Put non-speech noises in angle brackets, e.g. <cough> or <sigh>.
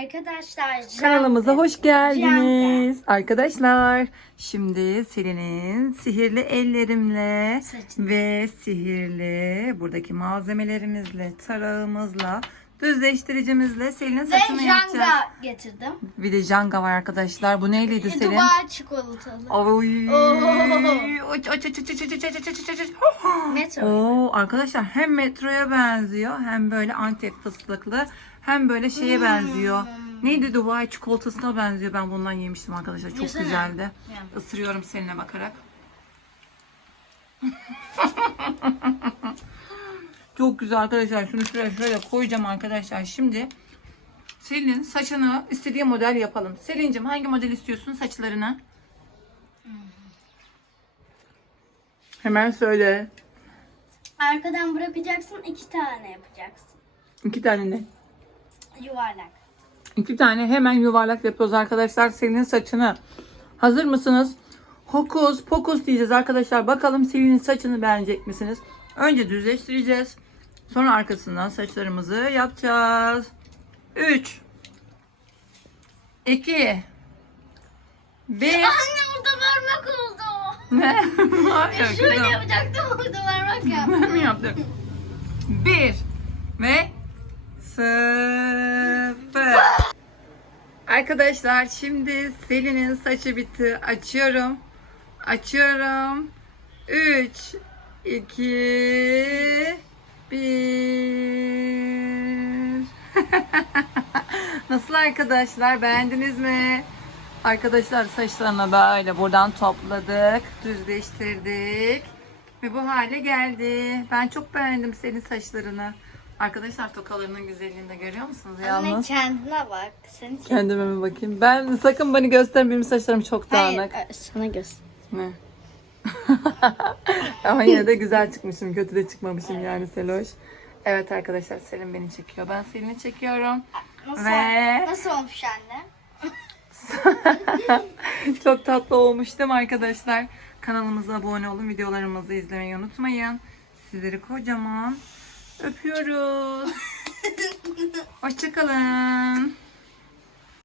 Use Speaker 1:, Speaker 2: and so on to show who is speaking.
Speaker 1: Arkadaşlar
Speaker 2: Kanalımıza hoş geldiniz. Arkadaşlar şimdi Selin'in sihirli ellerimle
Speaker 1: Saçını.
Speaker 2: ve sihirli buradaki malzemelerimizle, tarağımızla, düzleştiricimizle Selin'in
Speaker 1: Ve
Speaker 2: saçını yapacağız.
Speaker 1: janga getirdim.
Speaker 2: Bir de janga var arkadaşlar. Bu neyliydi Selin?
Speaker 1: Dubai çikolatalı.
Speaker 2: Oy. Aç, aç, aç, aç, aç, aç.
Speaker 1: Metro.
Speaker 2: Oo, arkadaşlar hem metroya benziyor hem böyle antep fıstıklı hem böyle şeye
Speaker 1: Hmm.
Speaker 2: benziyor. Neydi Dubai çikolatasına benziyor. Ben bundan yemiştim arkadaşlar. Çok
Speaker 1: Yesene.
Speaker 2: güzeldi. Isırıyorum seninle bakarak. <laughs> Çok güzel arkadaşlar. Şunu şuraya şöyle koyacağım arkadaşlar. Şimdi Selin saçını istediği model yapalım. Selin'cim hangi model istiyorsun saçlarına? Hemen söyle.
Speaker 1: Arkadan bırakacaksın iki tane yapacaksın.
Speaker 2: İki tane ne?
Speaker 1: Yuvarlak.
Speaker 2: İki tane hemen yuvarlak yapıyoruz arkadaşlar. Selin'in saçını. Hazır mısınız? Hokus pokus diyeceğiz arkadaşlar. Bakalım Selin'in saçını beğenecek misiniz? Önce düzleştireceğiz. Sonra arkasından saçlarımızı yapacağız. 3 2 1
Speaker 1: Anne orada parmak oldu.
Speaker 2: Ne? <laughs> Hayır,
Speaker 1: Şöyle
Speaker 2: kızım.
Speaker 1: yapacaktım orada parmak
Speaker 2: Ben
Speaker 1: yaptım.
Speaker 2: mi yaptım? 1 ve 0 Arkadaşlar şimdi Selin'in saçı bitti. Açıyorum. Açıyorum. 3 2 1 <laughs> Nasıl arkadaşlar? Beğendiniz mi? Arkadaşlar saçlarını böyle buradan topladık, düzleştirdik ve bu hale geldi. Ben çok beğendim senin saçlarını. Arkadaşlar tokalarının güzelliğini de görüyor musunuz
Speaker 1: Anne
Speaker 2: yalnız?
Speaker 1: kendine bak. Seni çek.
Speaker 2: Kendime mi bakayım? Ben sakın beni gösterme benim saçlarım çok
Speaker 1: Hayır,
Speaker 2: dağınık.
Speaker 1: e, sana göster.
Speaker 2: Ne? <laughs> Ama yine de güzel çıkmışım. Kötü de çıkmamışım yani Seloş. Evet arkadaşlar Selin beni çekiyor. Ben Selin'i çekiyorum.
Speaker 1: Nasıl,
Speaker 2: Ve-
Speaker 1: nasıl olmuş anne? <laughs>
Speaker 2: Çok tatlı olmuş değil mi arkadaşlar? Kanalımıza abone olun. Videolarımızı izlemeyi unutmayın. Sizleri kocaman öpüyoruz. <laughs> Hoşçakalın.